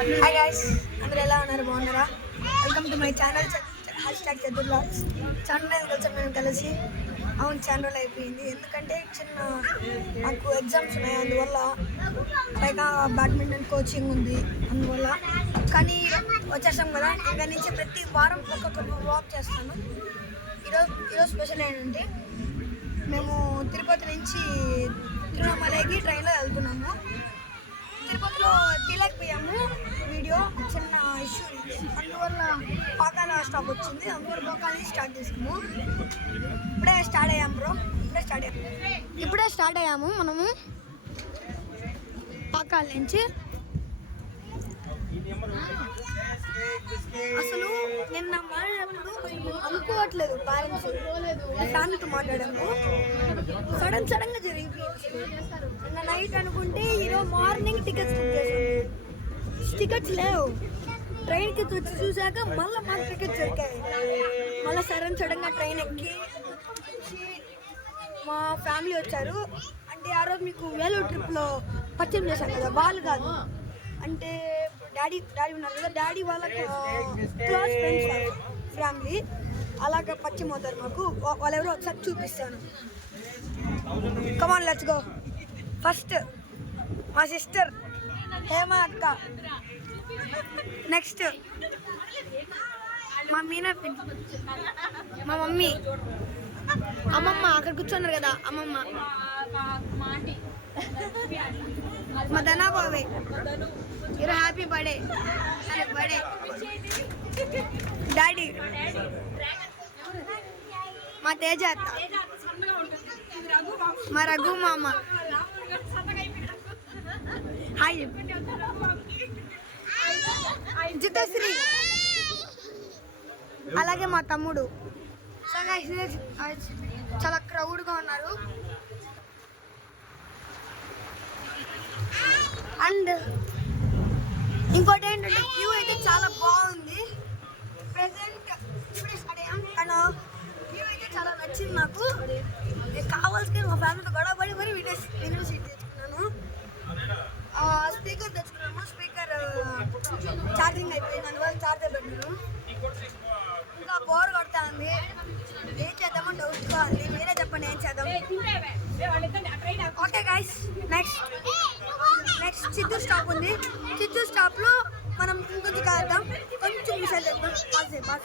Hi guys, అందరూ ఎలా ఉన్నారు? బాగున్నారా? Welcome to my channel #చతుర్ vlogs. Channel కొంచెం మేము కలిసి ఛానల్ అయిపోయింది. ఎందుకంటే నాకు ఎగ్జామ్స్ ఉన్నాయి, అందువల్ల పైగా బ్యాడ్మింటన్ కోచింగ్ ఉంది, అందువల్ల. కానీ వచ్చేసాం కదా, ఇంకా నుంచి ప్రతి వారం ఒక్కొక్క వ్లాగ్ చేస్తాను. ఈరోజు స్పెషల్ ఏంటంటే మేము తిరుపతి నుంచి తిరుమలకి ట్రైన్లో వెళ్తున్నాము. తిరుపతిలో తీయలేకపోయాము వీడియో, చిన్న ఇష్యూ, అందువల్ల పాకాల స్టాప్ వచ్చింది, అందువల్ల పాకాలని స్టార్ట్ చేసుకున్నాము. ఇప్పుడే స్టార్ట్ అయ్యాము మనము పాకాల నుంచి. అసలు నిన్న మాట్లాడినప్పుడు అనుకోవట్లేదు, పేరెంట్స్ ఫ్యామిలీతో మాట్లాడాము, సడన్ గా జరిగిపోయింది. నిన్న నైట్ అనుకుంటే ఈరోజు మార్నింగ్ టికెట్స్ బుక్ చేసాము, టికెట్స్ లేవు. ట్రైన్కి వచ్చి చూసాక మళ్ళీ మాకు టికెట్స్ దొరికాయి. మళ్ళీ సడన్ గా ట్రైన్ ఎక్కి మా ఫ్యామిలీ వచ్చారు. అంటే ఆ రోజు మీకు వేలూరు ట్రిప్లో పరిచయం చేశాను కదా, వాళ్ళు కాదు, అంటే డాడీ ఉన్నారు కదా, డాడీ వాళ్ళ క్లోజ్ ఫ్రెండ్స్ ఫ్యామిలీ, అలాగ పరిచయం అవుతారు మాకు. వాళ్ళెవరో ఒకసారి చూపిస్తాను. కమాన్, లెట్స్ గో. ఫస్ట్ మా సిస్టర్ హేమ అక్క, నెక్స్ట్ మా మీనా, మా మమ్మీ, అమ్మమ్మ అక్కడ కూర్చున్నారు కదా, అమ్మమ్మ, మా ధనా బాబే, ఈరోజు హ్యాపీ బర్త్డే డాడీ, మా తేజ అత్త, మా రఘు మామ, హాయ్ జితశ్రీ, అలాగే మా తమ్ముడు. చాలా క్రౌడ్గా ఉన్నారు. అండ్ ఇంకోటి ఏంటంటే క్యూ అయితే చాలా బాగుంది. ప్రెసెంట్ ఇప్పుడే స్టార్ట్ అయ్యాం, కానీ క్యూ అయితే చాలా నచ్చింది నాకు. కావాల్సిన మా ఫ్యామిలీతో గొడవ పడి మరి విండో సీట్ తెచ్చుకున్నాను. స్పీకర్ తెచ్చుకున్నాము, స్పీకర్ ఛార్జింగ్ అయిపోయింది, అందువల్ల ఛార్జర్ పెట్టాను. ఇంకా బోర్ కొడుతుంది, ఏం చేద్దామో డౌట్గా ఉంది. మీరే చెప్పండి, ఏం చేద్దాం? Okay guys, next Chittoor stop ఉంది. చిత్తూరు స్టాప్లో మనం ఇంకొంచెం కాద్దాం, కొంచెం మిసైల్ చేద్దాం.